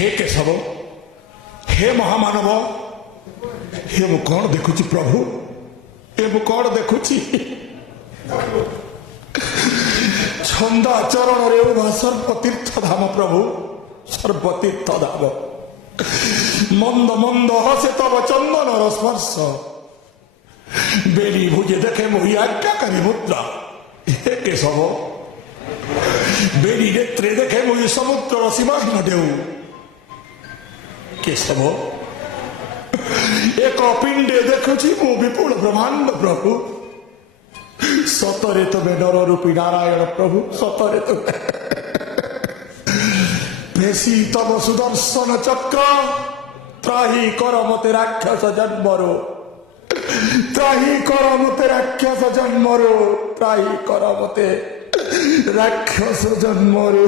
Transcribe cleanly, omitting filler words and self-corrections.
हे केशव हे महामानव हे मु कौन देखुची प्रभु हे मु कौन देखुची छंदा चरण रे सर्वतीर्थ धाम प्रभु सर्वतीर्थ धाम मंद मंद हसे तब चंदन स्पर्श बेली भुजे देखे मोहि आज्ञाकारी मुद्रा हे केशव बेली नेत्रे देखे मोहि समुद्र सीमाग्न देऊ केशव एक पिंडे देखुची मु विपुल ब्रह्मांड प्रभु सतरे तुम्हें नर रूपी नारायण प्रभु सतरे तुम्हें बेसी तब सुदर्शन चक्र त्राही कर मते राक्षस जन्मरो त्राही कर मते राक्षस जन्मरो त्राही कर मते राक्षस जन्मरो